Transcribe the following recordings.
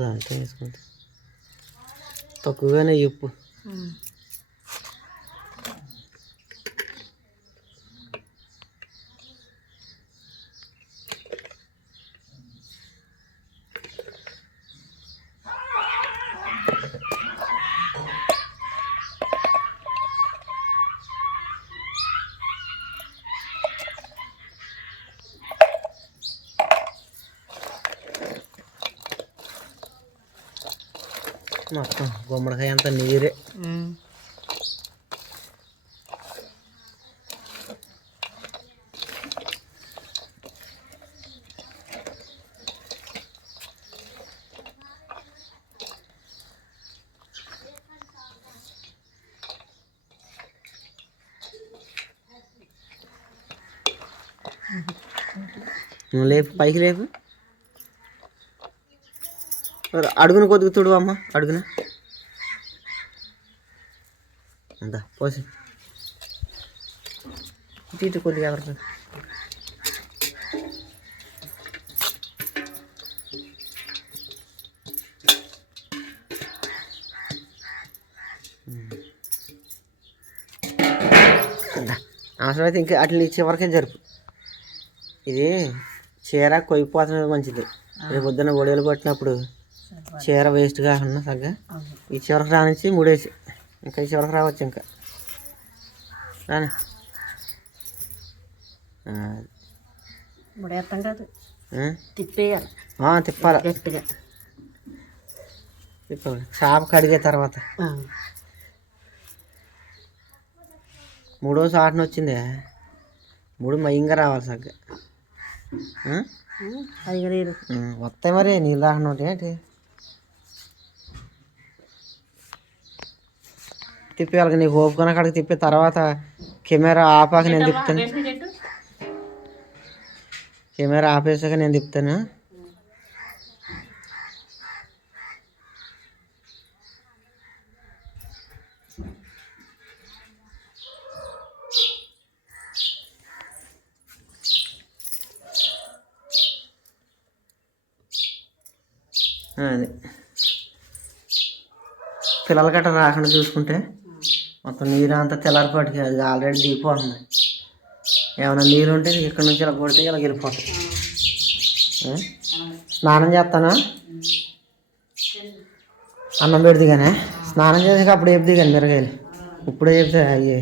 ఇంకొక దాంట్లో వేసుకుంటా తక్కువగానే ఉప్పు మొత్తం గుమ్మడికాయ అంతా నీరే. నువ్వు లేపు పైకి లేపు. అడుగున కొద్దిగా తుడు అమ్మ అడుగున. అంత పోసి. ఇటు ఇటు కొద్దిగా అవసరం అవసరమైతే ఇంకా అట్లా చివరికే జరుపు. ఇది చీర కొయ్యిపోతున్నది మంచిది. రేపు పొద్దున్న ఒడియలు పట్టినప్పుడు చీర వేస్ట్ కాకుండా తగ్గ ఈ చివరికి రానిచ్చి మూడేసి ఇంకా ఈ చివరికి రావచ్చు ఇంకా. రాని. ముడేస్తాం కాదు? తిప్పేయాలి. తిప్పాలి. గట్టిగా. తిప్పాలి. చేప కడిగే తర్వాత. మూడో సాటన వచ్చింది. మూడు మయంగా రావాలి సగ్గ. వస్తాయి మరి నీళ్ళు రాకుండా ఉంటాయి ఏంటి తిప్పేయాలి. నీకు ఓపుకొని అక్కడికి తిప్పే తర్వాత కెమెరా ఆపాక నేను తిప్పుతాను. కెమెరా ఆపేసాక నేను తిప్పుతాను. అది. పిల్లల గట్ట రాకుండా చూసుకుంటే మొత్తం నీరు అంతా తెల్లారిపాటికి అది ఆల్రెడీ దిగిపోతుంది ఏమైనా నీరు ఉంటే ఇక్కడ నుంచి ఇలా కొడితే ఇలా వెళ్ళిపోతుంది స్నానం చేస్తానా? అన్నం పెడితే కానీ స్నానం చేసాక అప్పుడు చెప్తే కానీ మిరగాయలు. ఇప్పుడే చెప్తే అయ్యే.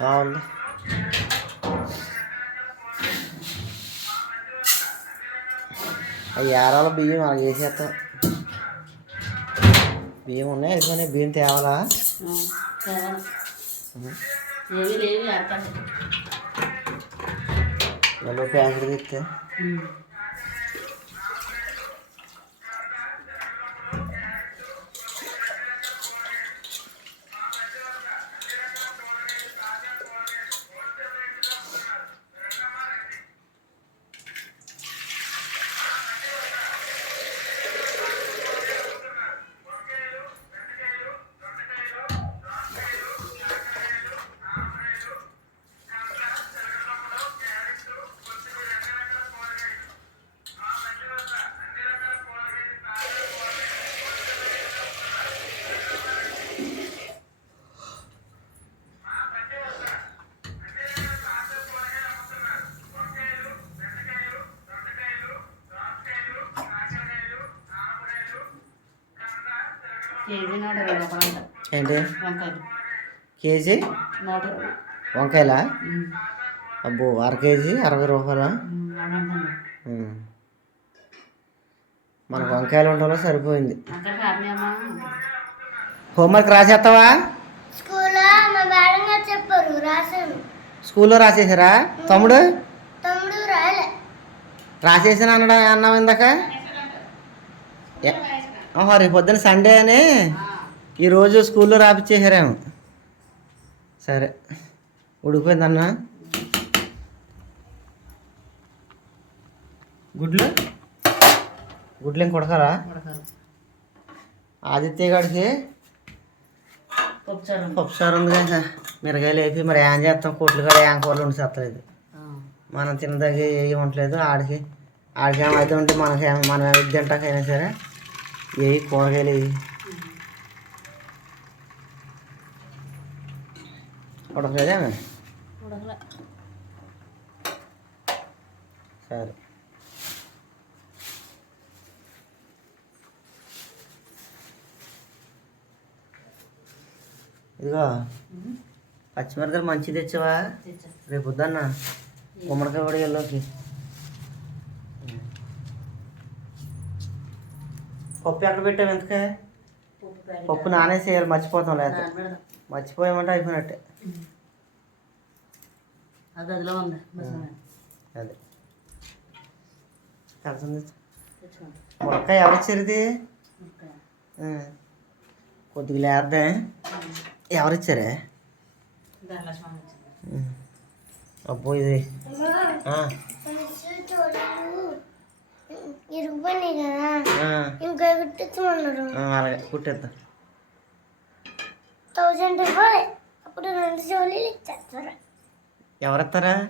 బాగుంది అవి ఏరాల బియ్యం అలా చేసేస్తాం బియ్యం ఉన్నాయి అయిపోయినాయి బియ్యం తేవాలా? మళ్ళీ ప్యాకెట్ తెస్తే ఏంటి? K G? వంకాయలా. అబ్బో అర కేజీ అరవై రూపాయలా. మనకు వంకాయలు ఉండడంలో సరిపోయింది. హోంవర్క్ రాసేస్తావా? స్కూల్లో రాసేసారా? తమ్ముడు? తమ్ముడు రాయలే. రాసేసాను అన్నాడా? అన్నావు ఇందాక? ఏ- ఓహో రేపు పొద్దున సండే అని? ఈరోజు స్కూల్లో రాపిచ్చేసారేమో సరే. ఉడికిపోయిందన్న? గుడ్లు? గుడ్లు ఉడకరా ఉడకాలి ఆదిత్య గారికి? పప్పుసారు ఉంది కదా. మిరగాయలు వేపి మరి ఏం చేస్తాం? కోట్లు కూడా ఏం కూరలు ఉండి చేస్తలేదు మనం తినదగి ఏమి ఉండలేదు ఆడికి ఆడికి ఏమైతే ఉంటే మనకి ఏం- మనం తింటాకైనా సరే. ఏ కూరగాయలు ఉడకలేదా ఉడకలే సరే ఇదిగో. పచ్చిమిరకాయలు మంచి తెచ్చావా? తెచ్చా రేపు వద్దన్న గుమ్మడికాయ కూడా పప్పు ఎక్కడ పెట్టావు ఎంతకే పప్పు నానేసేయాలి మర్చిపోతాం నానబెడదాం. మర్చిపోయామంటే అయిపోయినట్టే. ఆ గదిలో ఉంది అదే. కలిసి తెచ్చుకోండి మునక్కాయ ఎవరిచ్చారు ఇది మునక్కాయ. ఆ. కొద్దిగా ఎవరిచ్చారే ఉం. అబ్బో ఇది. ఇరుగుపోయినాయి కదా. ఇంకా కుట్టించమన్నారు. అలాగే. కుట్టేద్దాం. థౌజండ్ అప్పుడు రెండు చెవులు ఇచ్చేస్తారు. ఎవరిస్తారా?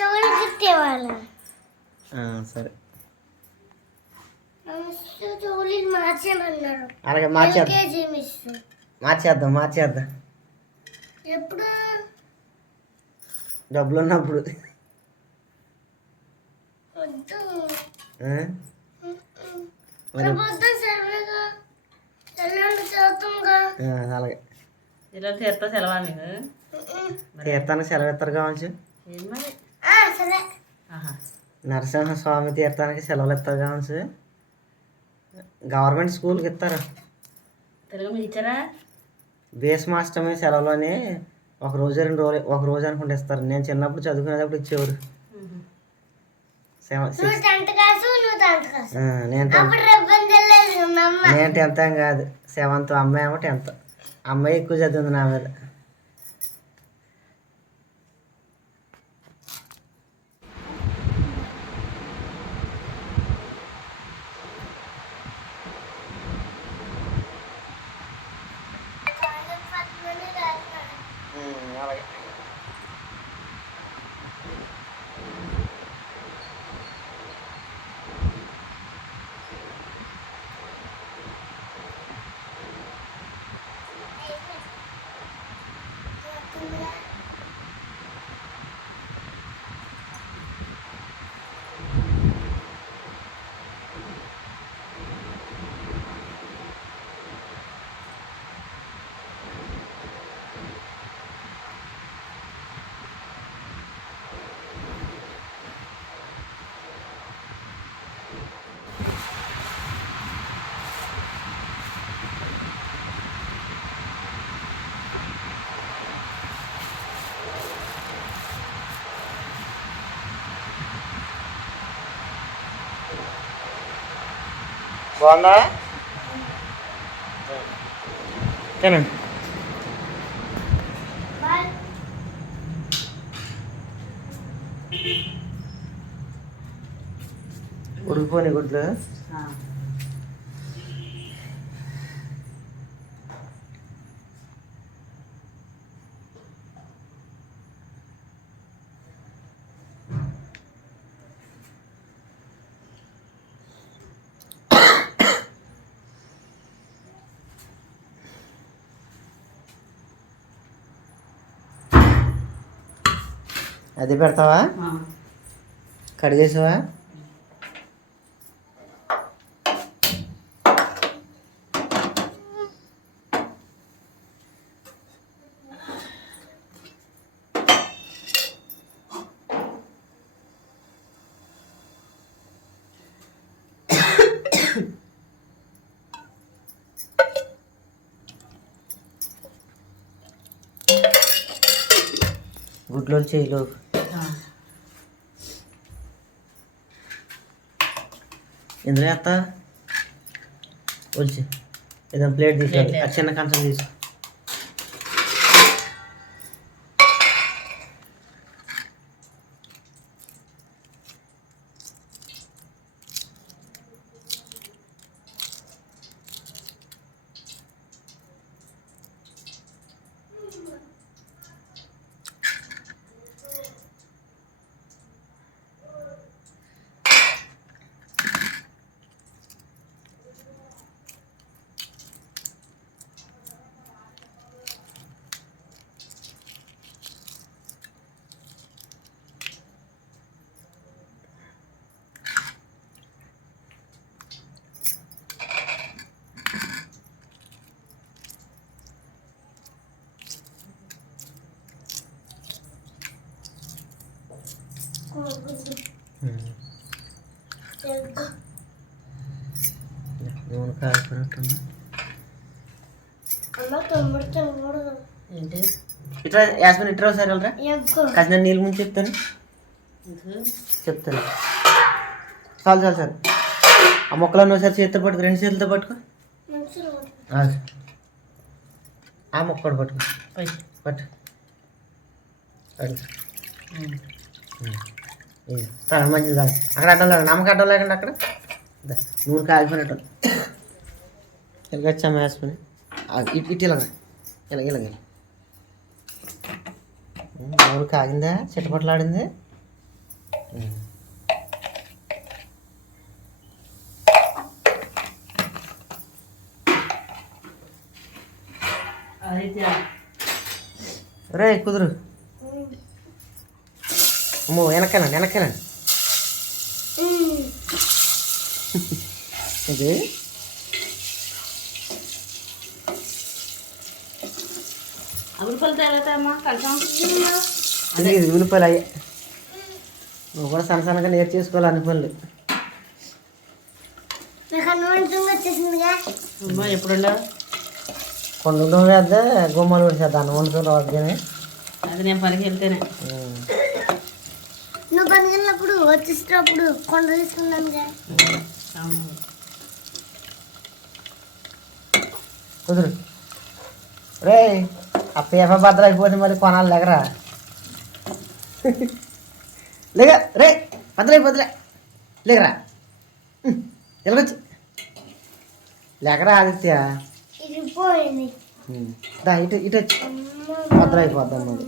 చెవులు కుట్టేవాళ్ళు. ఆ, సరే. అలాగే మార్చేద్దాం. మార్చేద్దాం మార్చేద్దాం. ఎప్పుడు? డబ్బులు ఉన్నప్పుడు వద్దు ఆ? మరి రేపొద్దు సర్వేగా ఎల్లుండి చదువుతాంగా ఆ, అలాగే. ఇలా తీర్థ సెలవా మీకు తీర్థానికి సెలవు ఇస్తారు కావచ్చు ఏం మరి? ఆ, సరే. ఆహా. నరసింహ స్వామి తీర్థానికి సెలవులు ఇస్తారు కావచ్చు గవర్నమెంట్ స్కూల్కి ఇస్తారు. తెలుగు ఇచ్చారా? భీష్మాష్టమి సెలవులని ఒక రోజు రెండు రోజులు ఒక రోజు అనుకుంటే ఇస్తారు. నేను చిన్నప్పుడు చదువుకునేటప్పుడు ఇచ్చేవారు సెవెన్ నువ్వు సిక్స్ టెన్త్ క్లాసు నువ్వు టెన్త్ క్లాస్ నేను టెన్త్. కాదు సెవెంత్ అమ్మాయి ఏమో టెన్త్. అమ్మాయి ఎక్కువ చదివింది నా మీద. బాగుందా తినండి బాయ్ ఉడికిపోయినాయి గుడ్లు. అది పెడతావా? కడిగేసావా? గుడ్లో చేయలు ఇందులో ఎత్త వచ్చి ఏదైనా ప్లేట్ తీసుకోండి చిన్న కంచం తీసుకో నూనె కాలిపోయినట్టుంది అమ్మ తమ్ముడు తినకూడదు ఏంటి ఇట్లా యాస్మిన్ ఇట్రా సరే వెళ్ళరా నేను నీళ్ళు ముందు చెప్తాను? చెప్తాను చాలు చాలు చాలు ఆ మొక్కలను ఒకసారి చేతితో పట్టుకో రెండు చేతులతో పట్టుకో. ఆ మొక్క కూడా పట్టుకో. పట్టు మంచిది అక్కడ అడ్డం లేకుండా నమ్మకం అడ్డం లేకుండా అక్కడ నూనె కాగిపోయినట్టు ఇలాగ వేసుకుని ఇటు ఇలాగ ఇలాగ ఇలాగ నూనె కాగిందా చిట్టపట్లాడింది రే కుదురు అమ్మో వెనక్కనండి వెనక్కనండి ఇది ఎలా అమ్మా కలిసాం ఇది ఇది ఉల్లిపాయలు అయ్యే. నువ్వు కూడా సన్న సన్నగా నేర్చేసుకోవాలి అన్ని పనులు. ఎప్పుడు ఉండవు కొండలో వేద్దా గుమ్మలు వేసేద్దా అన్నం వండుకొని రావద్దు కానీ అది నేను పనికి వెళ్తేనే. నువ్వు పనికెళ్ళినప్పుడు వచ్చేసేటప్పుడు కొండ తీసుకున్నానుగా అవును. కుదురు. రే ఆ పేపర్ భద్ర అయిపోతే మరి కొనాలి లేకరా? లేక రే భద్ర అయిపోతులే లేకరా? ఎలాగొచ్చి? లేకరా ఆదిత్య. దా ఇటు ఇటు వచ్చి. భద్ర అయిపోద్ది అన్నది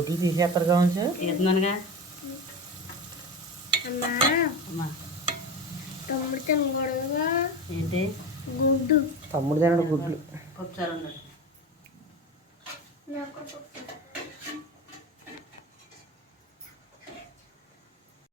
గుడ్లు తీసేస్తారు కావచ్చు. తీస్తున్నానుగా. అమ్మా. అమ్మా. తమ్ముడు ఏంటి? గుడ్డు. తమ్ముడు తినడు గుడ్లు. నాకు